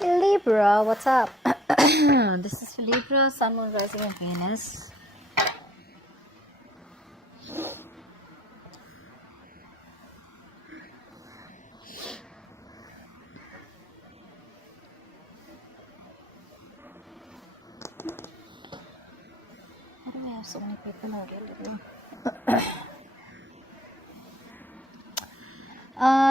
Libra, what's up? This is Libra, Sun, Moon, Rising, and Venus. Why do we have so many people already?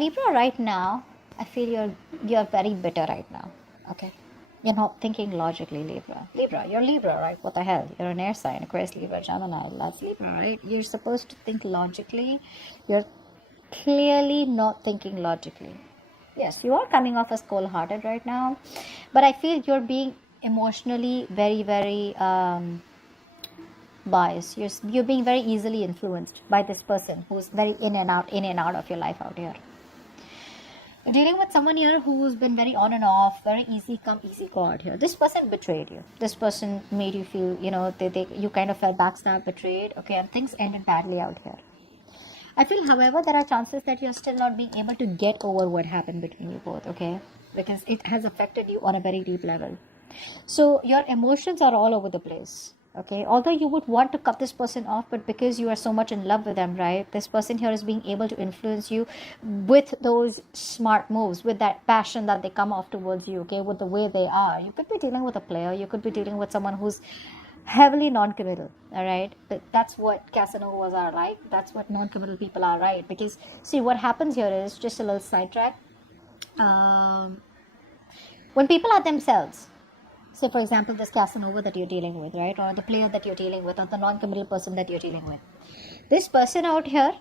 Libra, right now, I feel you're very bitter right now. Okay, you're not thinking logically, Libra. Libra, you're Libra, right? What the hell? You're an air sign, Aquarius, Libra, Gemini. That's Libra, right? You're supposed to think logically. You're clearly not thinking logically. Yes, you are coming off as cold-hearted right now, but I feel you're being emotionally very, very biased. You're being very easily influenced by this person who's very in and out of your life out here. You're dealing with someone here who's been very on and off, very easy come, easy go out here. This person betrayed you. This person made you feel, you kind of felt backstabbed, betrayed, okay, and things ended badly out here. I feel, however, there are chances that you're still not being able to get over what happened between you both, okay? Because it has affected you on a very deep level. So your emotions are all over the place, okay? Although you would want to cut this person off, but because you are so much in love with them, right? This person here is being able to influence you with those smart moves, with that passion that they come off towards you, okay? With the way they are. You could be dealing with a player. You could be dealing with someone who's heavily non-committal, all right? But that's what Casanovas are like. That's what non-committal people are, right? Because see, what happens here is, just a little sidetrack, when people are themselves, say for example this Casanova that you're dealing with, right, or the player that you're dealing with, or the non-committal person that you're dealing with, this person out here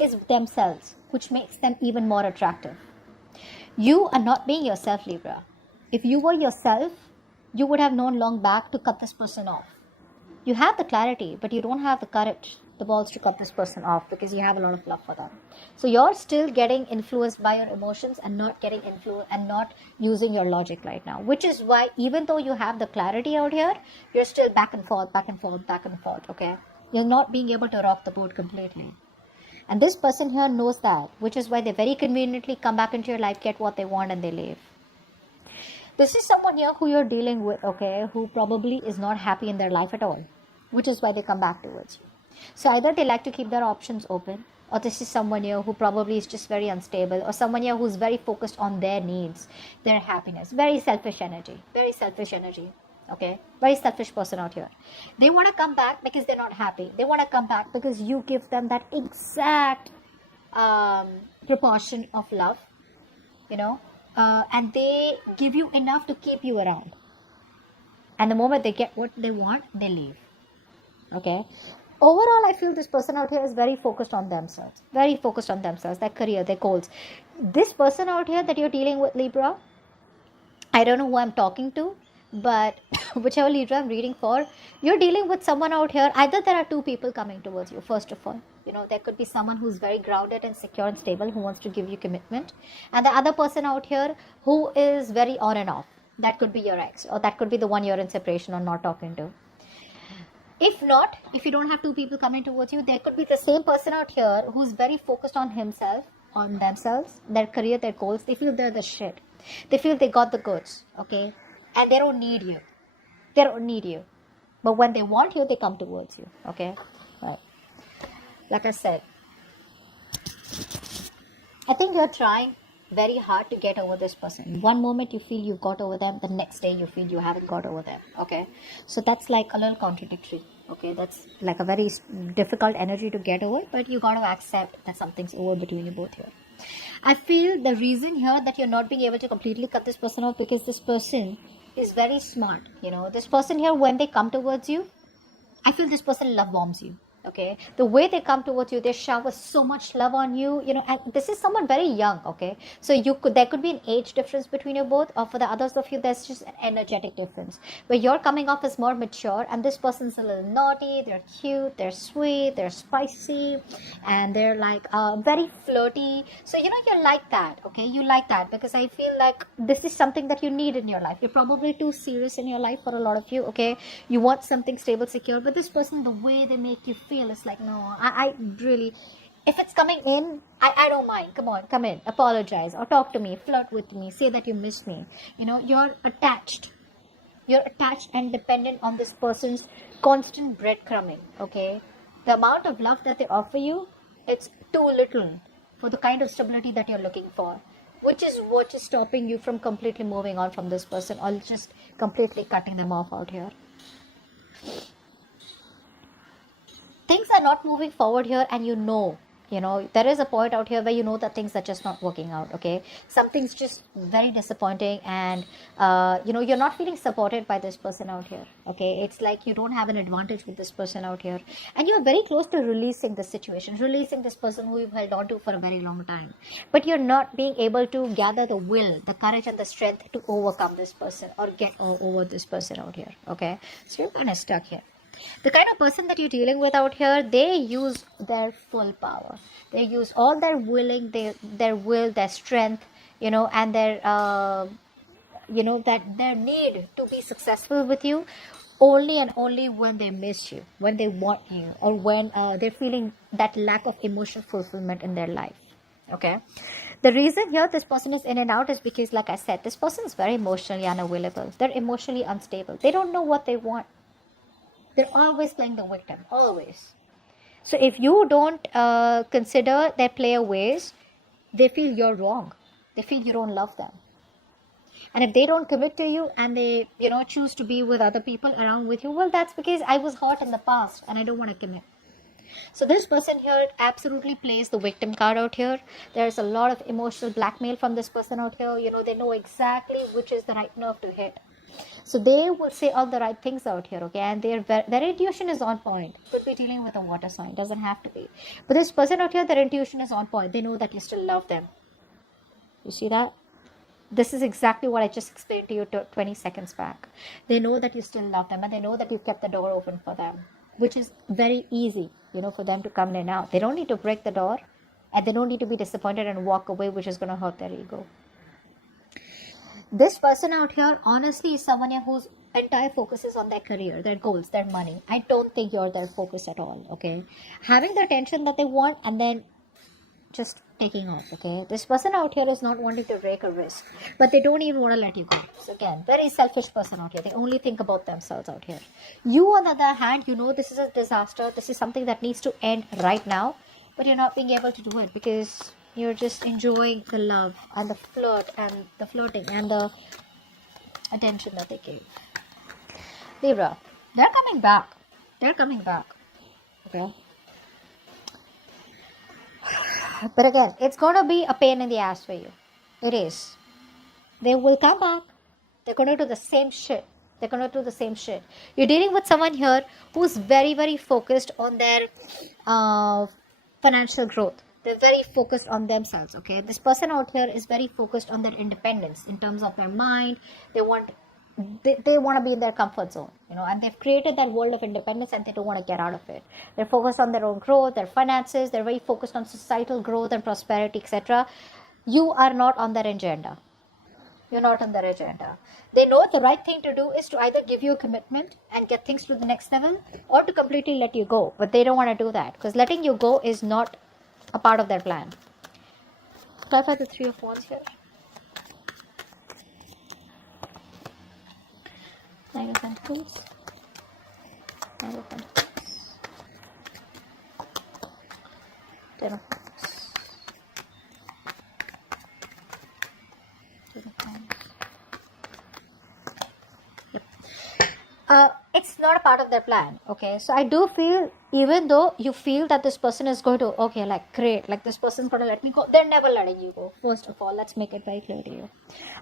is themselves, which makes them even more attractive. You are not being yourself, Libra. If you were yourself, you would have known long back to cut this person off. You have the clarity, but you don't have the courage, the balls to cut this person off, because you have a lot of love for them. So you're still getting influenced by your emotions and not getting influenced and not using your logic right now, which is why even though you have the clarity out here, you're still back and forth, okay? You're not being able to rock the boat completely. And this person here knows that, which is why they very conveniently come back into your life, get what they want, and they leave. This is someone here who you're dealing with, okay, who probably is not happy in their life at all, which is why they come back towards you. So either they like to keep their options open, or this is someone here who probably is just very unstable, or someone here who's very focused on their needs, their happiness, very selfish energy, okay, very selfish person out here. They want to come back because they're not happy. They want to come back because you give them that exact proportion of love, and they give you enough to keep you around. And the moment they get what they want, they leave. Okay. Overall, I feel this person out here is very focused on themselves. Their career, their goals. This person out here that you're dealing with, Libra, I don't know who I'm talking to, but whichever Libra I'm reading for, you're dealing with someone out here. Either there are two people coming towards you, first of all. There could be someone who's very grounded and secure and stable, who wants to give you commitment. And the other person out here who is very on and off. That could be your ex, or that could be the one you're in separation or not talking to. If not, if you don't have two people coming towards you, there could be the same person out here who's very focused on himself, on themselves, their career, their goals. They feel they're the shit. They feel they got the goods, okay? And they don't need you. But when they want you, they come towards you, okay? Right. Like I said, I think you're trying very hard to get over this person. One moment you feel you've got over them, the next day you feel you haven't got over them, okay? So that's like a little contradictory, okay? That's like a very difficult energy to get over, but you got to accept that something's over between you both here. I feel the reason here that you're not being able to completely cut this person off, because this person is very smart, This person here, when they come towards you, I feel this person love bombs you. Okay, the way they come towards you, they shower so much love on you, and this is someone very young, okay? So there could be an age difference between you both, or for the others of you, there's just an energetic difference, where you're coming off as more mature, and this person's a little naughty, they're cute, they're sweet, they're spicy, and they're like very flirty. So, you like that, okay? You like that, because I feel like this is something that you need in your life. You're probably too serious in your life for a lot of you, okay? You want something stable, secure, but this person, the way they make you feel is like, no, I really, If it's coming in, I don't mind. Come on, come in, apologize or talk to me, flirt with me, say that you miss me. You're attached. You're attached and dependent on this person's constant breadcrumbing, okay? The amount of love that they offer you, it's too little for the kind of stability that you're looking for, which is what is stopping you from completely moving on from this person or just completely cutting them off out here. Things are not moving forward here, and there is a point out here where that things are just not working out, okay? Something's just very disappointing, and you're not feeling supported by this person out here, okay? It's like you don't have an advantage with this person out here, and you're very close to releasing this situation, releasing this person who you've held on to for a very long time, but you're not being able to gather the will, the courage and the strength to overcome this person or get over this person out here, okay? So you're kind of stuck here. The kind of person that you're dealing with out here, they use their full power. They use all their willing, their will, their strength, and their, that their need to be successful with you only and only when they miss you, when they want you, or when they're feeling that lack of emotional fulfillment in their life. Okay. The reason here this person is in and out is because, like I said, this person is very emotionally unavailable. They're emotionally unstable. They don't know what they want. They're always playing the victim, always. So if you don't consider their player ways, they feel you're wrong. They feel you don't love them. And if they don't commit to you and they, choose to be with other people around with you, well, that's because I was hurt in the past and I don't want to commit. So this person here absolutely plays the victim card out here. There's a lot of emotional blackmail from this person out here. They know exactly which is the right nerve to hit. So they will say all the right things out here, okay? And their intuition is on point. Could be dealing with a water sign, doesn't have to be. But this person out here, their intuition is on point. They know that you still love them. You see that? This is exactly what I just explained to you 20 seconds back. They know that you still love them, and they know that you've kept the door open for them, which is very easy, for them to come in and out. They don't need to break the door, and they don't need to be disappointed and walk away, which is going to hurt their ego. This person out here, honestly, is someone whose entire focus is on their career, their goals, their money. I don't think you're their focus at all, okay? Having the attention that they want and then just taking off, okay? This person out here is not wanting to take a risk, but they don't even want to let you go. So again, very selfish person out here. They only think about themselves out here. You, on the other hand, this is a disaster. This is something that needs to end right now, but you're not being able to do it because you're just enjoying the love and the flirt and the flirting and the attention that they gave. Libra, they're coming back. They're coming back. Okay. But again, it's going to be a pain in the ass for you. It is. They will come back. They're going to do the same shit. You're dealing with someone here who's very, very focused on their financial growth. They're very focused on themselves, okay? This person out here is very focused on their independence in terms of their mind. They want to be in their comfort zone, and they've created that world of independence and they don't want to get out of it. They're focused on their own growth, their finances. They're very focused on societal growth and prosperity, etc. You are not on their agenda. You're not on their agenda. They know the right thing to do is to either give you a commitment and get things to the next level or to completely let you go. But they don't want to do that because letting you go is not a part of their plan. Clarify the Three of Wands here. Nine of Pentacles. Nine of Pentacles. Ten of Cups. Ten of Wands. Yep. It's not a part of their plan, okay? So I do feel, even though you feel that this person is going to, okay, like, great, like this person's going to let me go, they're never letting you go. First of all, let's make it very clear to you.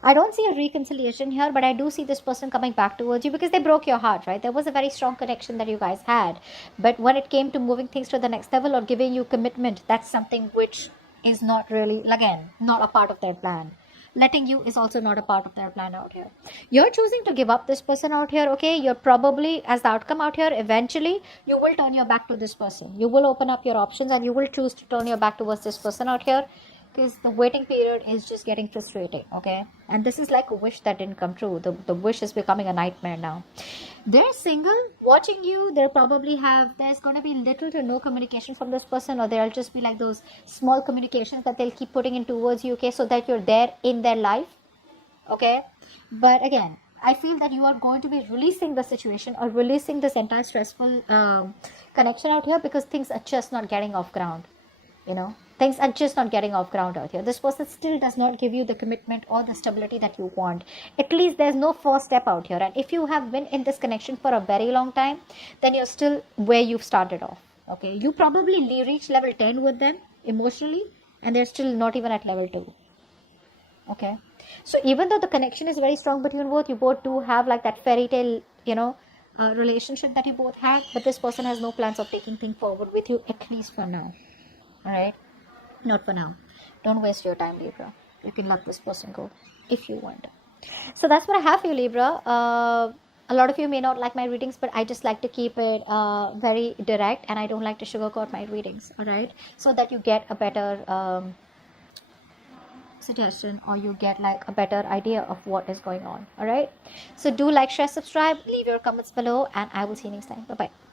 I don't see a reconciliation here, but I do see this person coming back towards you because they broke your heart, right? There was a very strong connection that you guys had. But when it came to moving things to the next level or giving you commitment, that's something which is not really, again, not a part of their plan. Letting you is also not a part of their plan out here. You're choosing to give up this person out here, okay? You're probably, as the outcome out here, eventually, you will turn your back to this person. You will open up your options and you will choose to turn your back towards this person out here because the waiting period is just getting frustrating, okay? And this is like a wish that didn't come true. The wish is becoming a nightmare now. They're single, watching you. There's going to be little to no communication from this person, or there'll just be like those small communications that they'll keep putting in towards you, okay? So that you're there in their life, okay? But again, I feel that you are going to be releasing the situation or releasing this entire stressful connection out here, because things are just not getting off ground. Things are just not getting off ground out here. This person still does not give you the commitment or the stability that you want. At least there's no first step out here. And if you have been in this connection for a very long time, then you're still where you've started off. Okay, you probably reached level 10 with them emotionally, and they're still not even at level 2. Okay, so even though the connection is very strong between both, you both do have like that fairy tale, relationship that you both have, but this person has no plans of taking things forward with you, at least for now. All right, not for now. Don't waste your time, Libra. You can let this person go if you want. So that's what I have for you, Libra. A lot of you may not like my readings, but I just like to keep it very direct, and I don't like to sugarcoat my readings. All right, so that you get a better suggestion, or you get like a better idea of what is going on. All right, so do like, share, subscribe, leave your comments below, and I will see you next time. Bye bye.